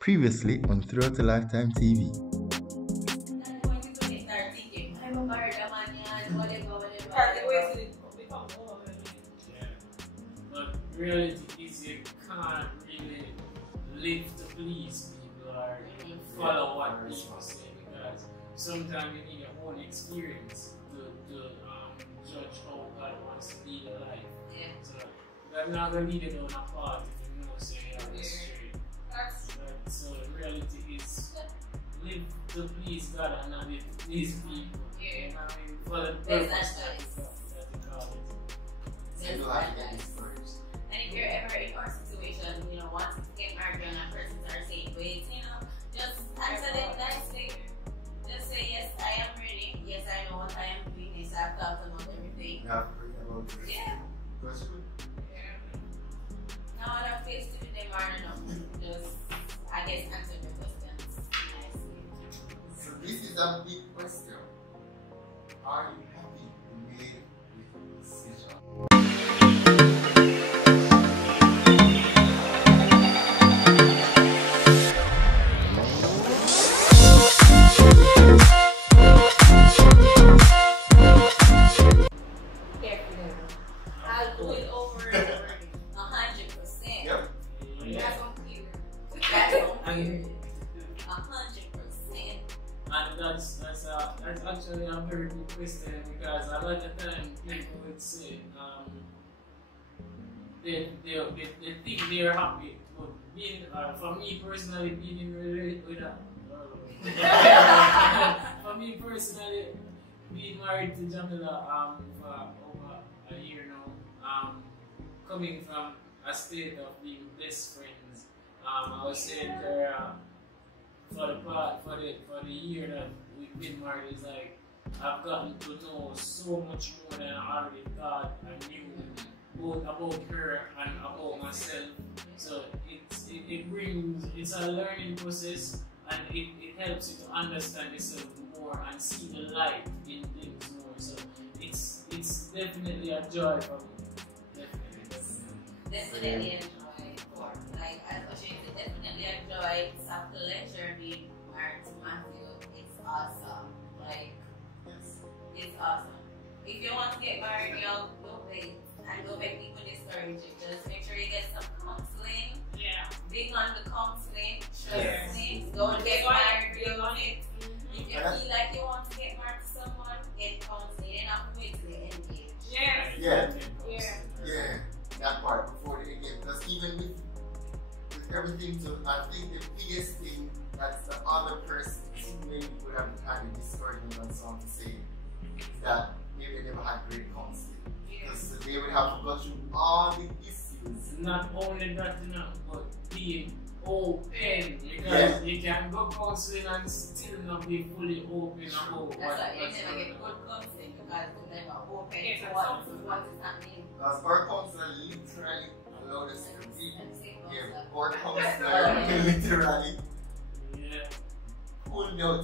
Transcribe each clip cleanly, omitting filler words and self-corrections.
Previously on Throughout a Lifetime TV. But reality is you can't really live to please people or follow what people say because sometimes you need your own experience to judge how God wants to lead your life. Yeah. So I'm not gonna lead it on a path if you know say you're on straight. So the reality is live to please God and not live to please people. Yeah. You know what I mean? For the purpose that you call it. And if you're ever in our situation, wanting to get married and that person are saying, wait, just answer them nicely. Just say, yes, I am ready. Yes, I know what I am doing. Yes, I've thought about everything. Yeah. That's good. Now I don't face to them or no. Just, I guess, answer the questions nicely. So this is a big question. Are you happy you made this decision? Definitely. I'll do it over and over again. 100%. Yep. That's on period. That's on period. 100%. And that's actually a very good question because a lot of time people would say they think they're happy, but being for me personally being in relationship for me personally being married to Jamila for over a year now, coming from a state of being best friends, I was saying to her for the year that we've been married is like I've gotten to know so much more than I already thought I knew both about her and about myself. So it's a learning process and it helps you to understand yourself more and see the light in things more. So it's definitely a joy for me. Definitely enjoy for like as Ocean said, definitely enjoy. It's a pleasure being married to Matthew. It's awesome. Like it's awesome. If you want to get married, y'all don't wait and don't make people discourage you. Just make sure you get some counseling. Yeah. Big on the counseling, trust things, don't get married real quick. If you feel like you want to get married to someone, get counseling. You don't have to wait till they engage. Yeah. That part before they get, because even with everything, so I think the biggest thing that the other person maybe would have had a discouragement on something to say is that maybe they never had great counseling. Because they would have to go through all the issues. Not only that, but being open because you can go counseling and still not be fully open about That's why you never get good counseling because you never open to what is happening. Because our counselor literally allowed us to read. Our counselor literally pulled out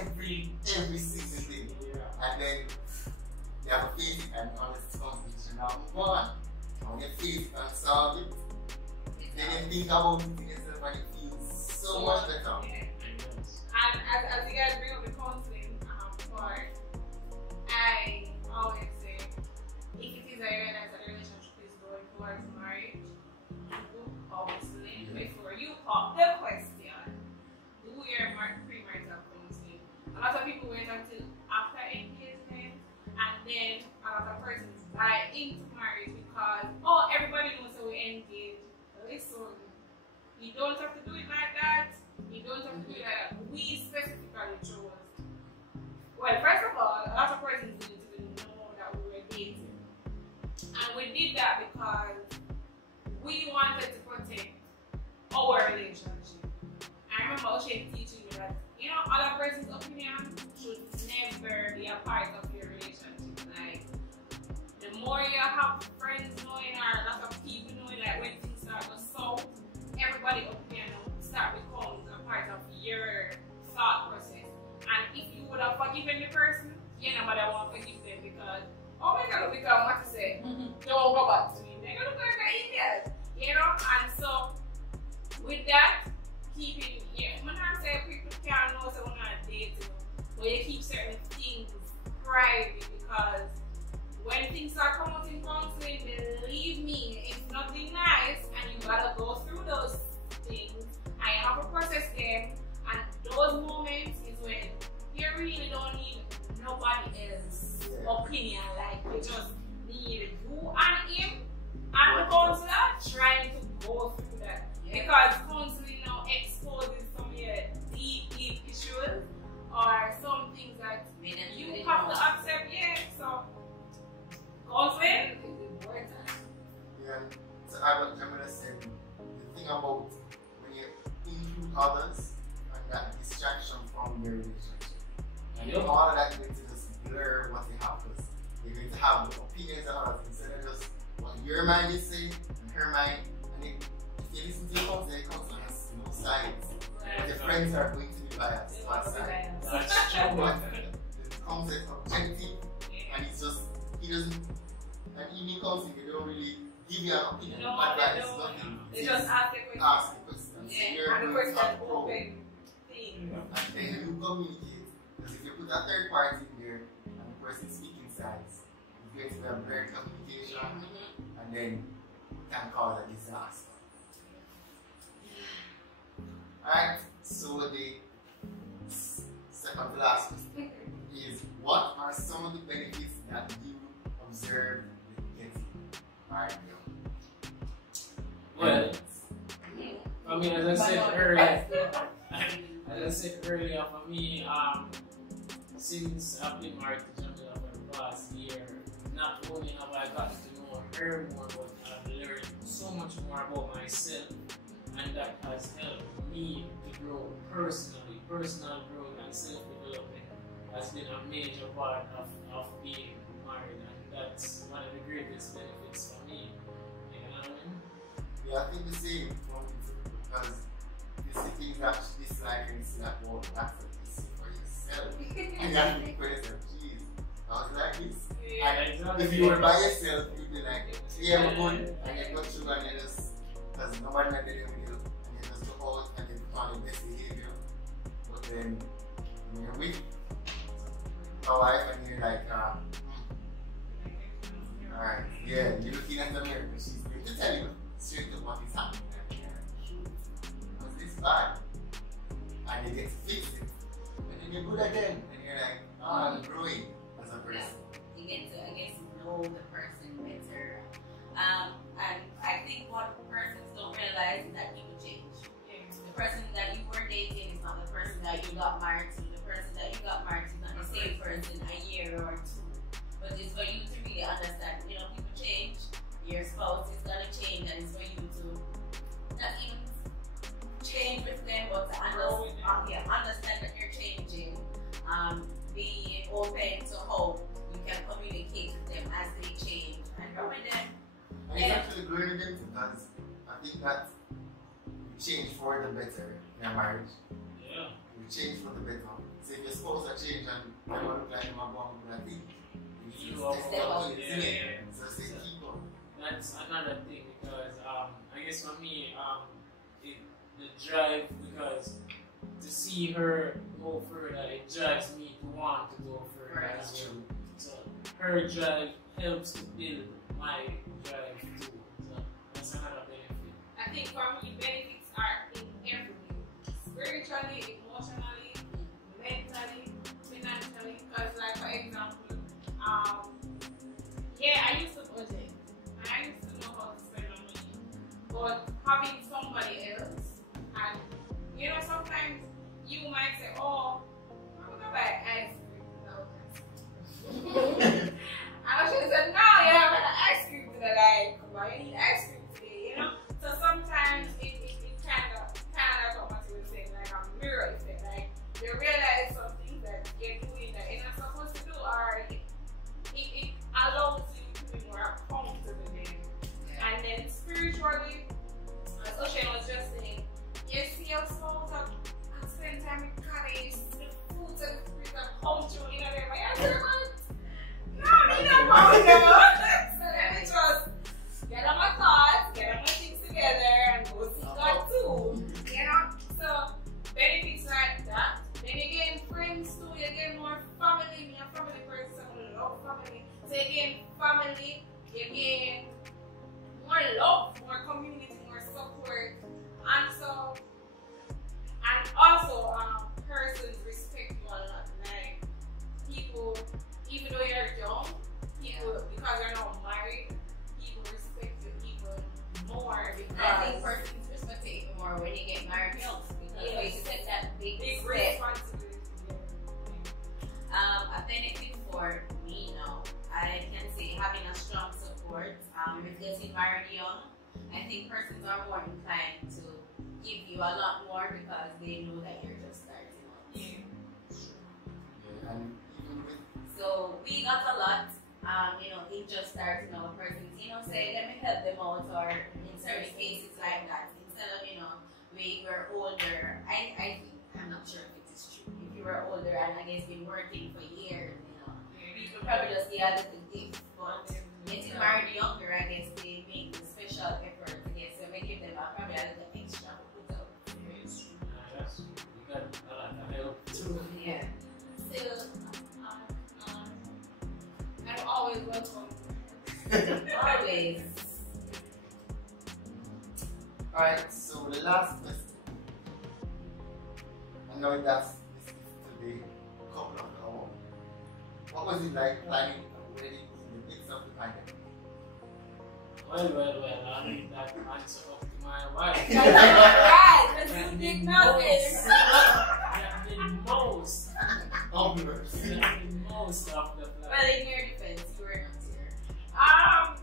every single thing. And then you have a face and honest conversation. Now move on. On your face and solve it. Then you think about it in yourself and it feels so much better. And as you guys bring up the counseling part, I always say, if it is a realize that the relationship is going towards marriage, you obviously, before you pop the question, do your pre-marital counseling. A lot of people wait until after engagement, and then a lot of persons buy into marriage because, everybody knows how we engage. Listen, you don't have to do it like that. You don't have to do it like that. We specifically chose. Well, first of all, a lot of persons didn't even know that we were dating. And we did that because we wanted to protect our relationship. I remember O'Shea teaching me that, other person's opinion should never be a part of your relationship. Like, the more you have friends knowing or a lot of people knowing, like when things start to south, everybody opinion start becomes a part of your thought process. And if you would have forgiven the person, nobody won't forgive them because, oh my God, become what you say, don't go back to me. They're gonna look like an idiot, And so with that, keeping, I'm not saying people can't know so we're not dating, but you keep certain things private because when things are coming out in counseling, believe me, it's nothing nice and you gotta go through those things and you have to process them, and those moments is when you really don't need nobody else's opinion, like you just need you and him and the counselor trying to go through that. Because counseling now exposes some of your deep issues or some things that you have to accept. So counseling is important. Yeah. So I'm gonna say the thing about when you include others and that distraction from your relationship. And all of that going to just blur what you have, because you're going to have the opinions of others instead of just what your mind is saying and her mind. And if you listen to the counselor has no sides. But the friends are going to be biased. That's true. But the counselor is objective, and it's just, he doesn't, and even in counseling, they don't really give you an opinion, advice, nothing. They just ask the questions. Ask the questions. And the questions open things. And then you communicate. Because if you put a third party in there and the person speaking sides, it's going to be a blurred communication, and then it can cause a disaster. Alright, so the second to last question is, what are some of the benefits that you observe with getting married? Well, I mean, as I said earlier, for me, since I've been married to Jamila for the past year, not only have I gotten to know her more, but I've learned so much more about myself, and that has helped me to grow personally. Personal growth and self-development has been a major part of being married, and that's one of the greatest benefits for me. You know what I mean? Yeah, I think the same for me too, because you see things that you dislike and you see that, well, that's what you see for yourself. And then you think yourself, geez, I was like this. And if you were by yourself, you'd be like, yeah, we're good, and you go through and you just, because nobody might be there with you, and you just go out and you put on your best behavior. But then, when you're with your wife and you're like, alright, yeah, you're looking at the mirror, and she's going to tell you straight up what is happening. Was this bad? And you get to fix it. And then you're good again. And you're like, oh, I'm growing as a person. You get to, I guess, know the person better. And I think what persons don't realize is that people change. The person that you were dating is not the person that you got married to. The person that you got married to is not the same person a year or two. But it's for you to really understand, people change. Your spouse is gonna change, and it's for you to not even change with them, but to understand that you're changing. Be open to how you can communicate with them as they change and grow with them. And it's actually growing with them, because I think that you change for the better in a marriage. Yeah. You change for the better. So if your spouse are change and they want to look like them, I think you You are step up to it. yeah. So say keep on. That's another thing, because I guess for me, the drive, because to see her go further, it drives me to want to go further as well. So her drive helps to build my drive too. So that's another benefit. I think for me, benefits are in everything. Spiritually, emotionally, mentally, financially. Because like for example, I used to budget. I used to know how to spend my money. But having somebody else, and sometimes you might say, oh, I'm gonna buy ice cream. I was just say, no, I'm gonna ice cream today. Like, come on, you need ice cream today, So sometimes it kind of like what you were saying, like a mirror effect. Like you realize some things that you're doing that you're not supposed to do, or it allows you to be more comfortable then. And then spiritually, as Ocean was just you gain more love, more community, more support, and so, and also persons respect you a lot. Like people, even though you're young, people because you're not married, people respect you even more because I think persons respect you even more when you get married young because you take that big step. responsibility. A benefit for me now, I can say having a strong support with getting married young. I think persons are more inclined to give you a lot more because they know that you're just starting out. Yeah, and even with So we got a lot, in just starting out persons, say let me help them out or in certain cases like that. Instead of, we were older, I'm not sure if it is true. If you were older and I guess been working for years, people probably just get a little gift, but getting married younger, I guess they make the special effort to get, so we give them probably a little extra put out. Yes, we got a lot of help too. Yeah. Still, I'm always welcome. Always. Alright, so the last question. I know that's today, a couple of hours. What was it like planning a wedding in the midst of the pandemic? Well, I need that answer up to my wife. Right, because you did nothing. That did most. Numbers. That did most of the Well, plan. in your defense, you were not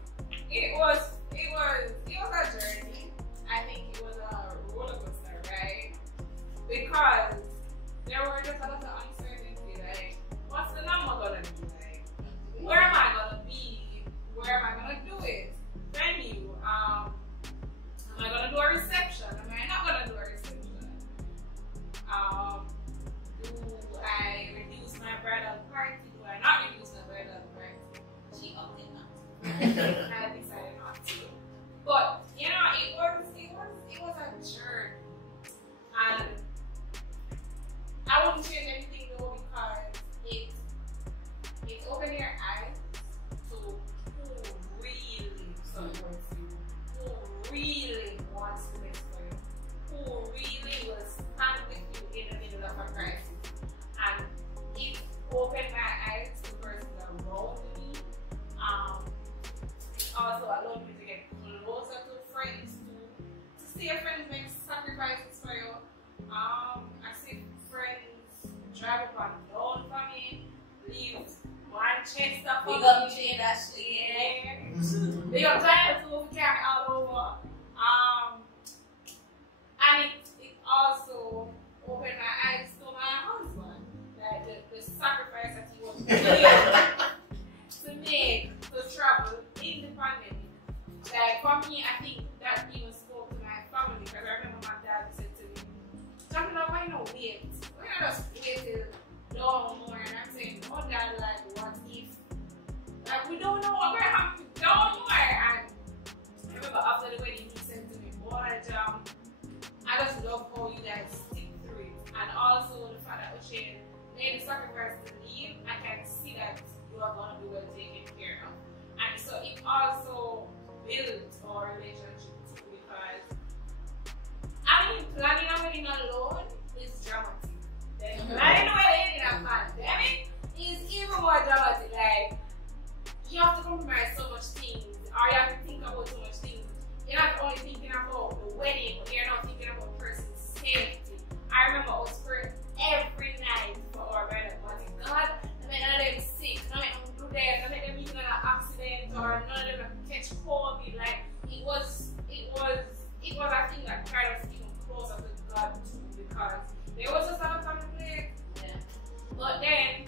here. It was a journey. I think it was a roller coaster, right? Because there were just a lot of uncertainty, like what's the number gonna be like? Where am I gonna be? Where am I gonna do it? Venue. Am I gonna do a reception? Am I not gonna do a reception? Do I reduce my bridal party? Do I not reduce my bridal party? She opted not. I decided not to. But it was a journey, and I wouldn't change anything though because it opened your eyes to who really supports you, who really wants the best for you, who really will stand with you in the middle of a crisis, and it opened my eyes to the person around me. It also allowed me to get closer to friends, to see your friends make sacrifices for you. I see friends drive up and down for me, leave Manchester for Big me. up Jane Ashley. Yeah. Big up Giant too, we carry all over. And it also opened my eyes to my husband, like the sacrifice that he was willing to make to travel in the pandemic. Like for me, I think that even spoke to my family because I remember my dad said to me, "Jumping up, why not wait? Why not just wait till long more?" And I'm saying, "Oh dad, like what if? Like we don't know what we're having. Don't know." And I remember after the wedding, he said to me, "Boy, I just love how you guys stick through it, and also the fact that O'Shane made the sacrifice to leave. I can see that you are going to be well taken care of." And so it also built our relationship too, because planning a wedding alone is dramatic. Then planning a wedding in a pandemic is even more dramatic. Like you have to compromise so much things, or you have to think about so much things. You're not only thinking about the wedding, but you're not thinking about the person's safety. I remember us praying every night for our bridal party. God, I mean, none of them sick, none of them do that, none of them even an accident, or none of them catch COVID. Like it was a thing that carried us even closer to God too, because there was just a lot on the plate. Yeah. But then,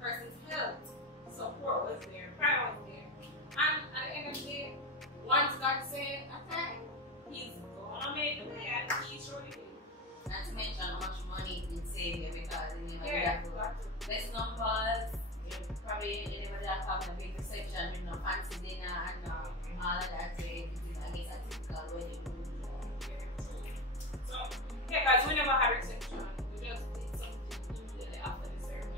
person's health, support was there, prayer was there. And at the end of the day, once God said a time, He's gonna make the way, and He surely did. Not to mention how much money it saved you because you know you Yeah, have less numbers, you probably you never have a big reception with no fancy dinner and all of that. So it is, I guess, a typical wedding. So, yeah, guys, we never had reception. We just did something immediately after the service.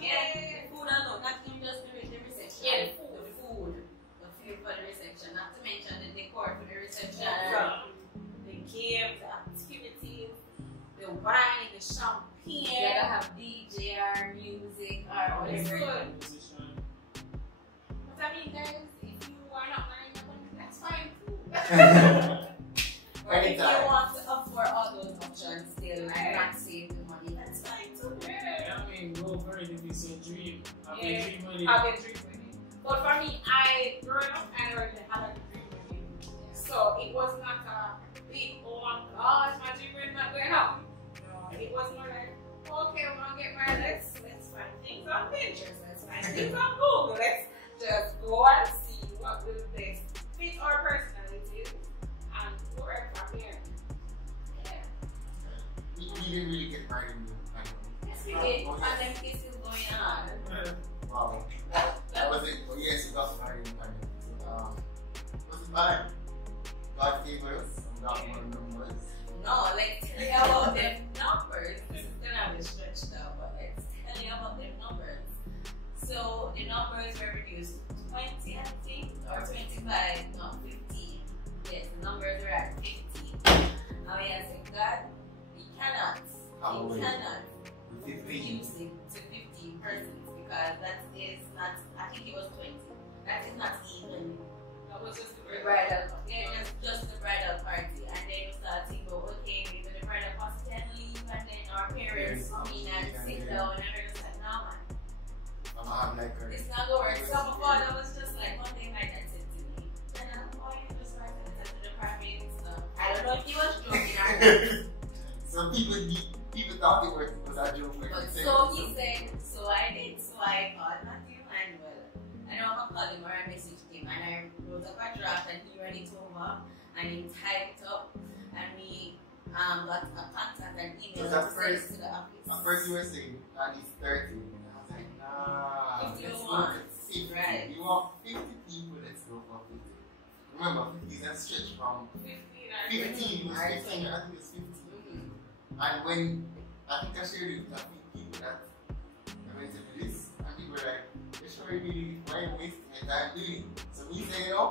Yeah, the food alone, not even just the reception. Yeah, the food. The food for the reception, not to mention the decor for the reception. The games, the activities, the wine, the champagne. You gotta have DJ or music or whatever. But I mean, guys, if you are not married, that's fine too. Or if you want to afford all those options still and not save the money, that's fine too. Yeah, I mean, go for it if it's your dream. I've Yeah. been dream money. I've been dreaming with it. But for me, growing up, I already had a dream with it. So it was not a big, oh my gosh, my dream is not going to happen. No, it was more like, okay, we're going to get married. Let's find things on Pinterest. Let's find things on Google. Let's just go and see what will best fit our personalities and work from here. Yeah. We didn't really get married in the Yes, we did. Pandemic is still going on. Wow. That was it. But yes, we got married in the pandemic. Was it bad? God favored us. I'm not one of them was. No, let's tell you about them numbers. This is gonna be stretched out, but let's tell you about them numbers. So the numbers were reduced to 20, I think, or 25, not 15. Yes, the numbers were at 15. I mean, I said, God, he cannot reduce it to 15 persons because that is not, I think it was 20. That is not even. That was just the Bridal, yeah, just the bridal party, and then we start thinking, okay, maybe the bridal party can leave, and then our parents come in and sit down, and we're just like, no man, it's not gonna work. So my father was just like, one thing my dad said to me, why you just write it to the private stuff? I don't know if he was joking or not. So people thought it was a joke. But so he said, so I did. So I called Matthew Manuel. I don't know if I called him or I messaged him, and I wrote up a draft and he read it over and he typed it up and we got a contact and email to the office. At first you were saying at least 30. And I was like, nah. 50. Right. You want 50 people, let's go for 50. Remember, 50 is a stretch from 15 was 15, I think it was 15. And when I think I shared it with a few people that I went to do this, and people were like, you sure really why are you wasting your time doing it? So we say, you know,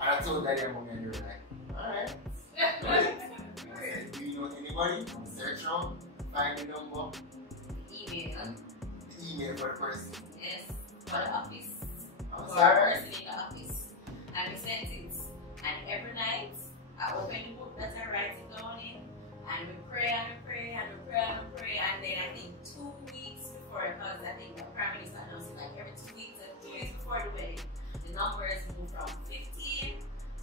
and I told Daddy and Mommy, and they were like, alright. I said, do you know anybody? Search around, find the number, Email. and the email for the person. Yes, for the office. I was For the like, person in the office. And we sent it. And every night, I open the book that I write it down in. And we pray and we pray and we pray and we pray. And then I think 2 weeks before, because I think the Prime Minister announced it like every 2 weeks, and 2 weeks before the wedding, the numbers moved from 15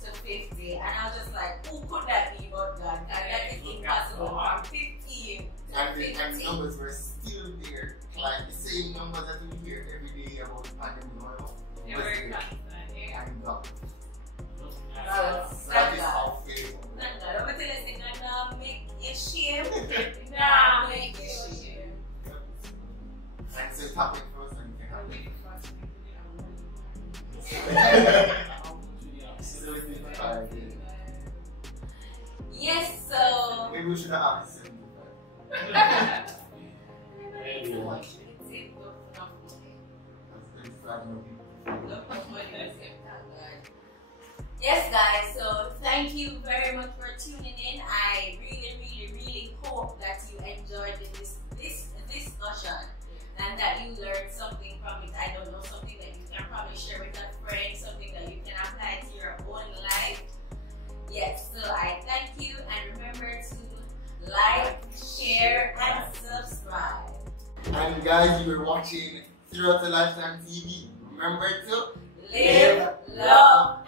to 50. And I was just like, who could that be but God? That is impossible. From 15 to 50. and the numbers were still there, like the same numbers that we hear every day about the pandemic going on. They were constant, yeah. And God. So, That is how faithful. I'm going to tell you something, and make a shame. Nah, Make a shame. And so topic first and you can have it. So it's different. Yes, so. Maybe we should have asked 75. That's 35 more people. Yes, guys, so thank you very much for tuning in. I really hope that you enjoyed this discussion and that you learned something from it. I don't know, something that you can probably share with a friend, something that you can apply to your own life. Yes, so I thank you, and remember to like, share, and subscribe. And guys, you were watching Throughout the Lifetime TV. Remember to Live, love,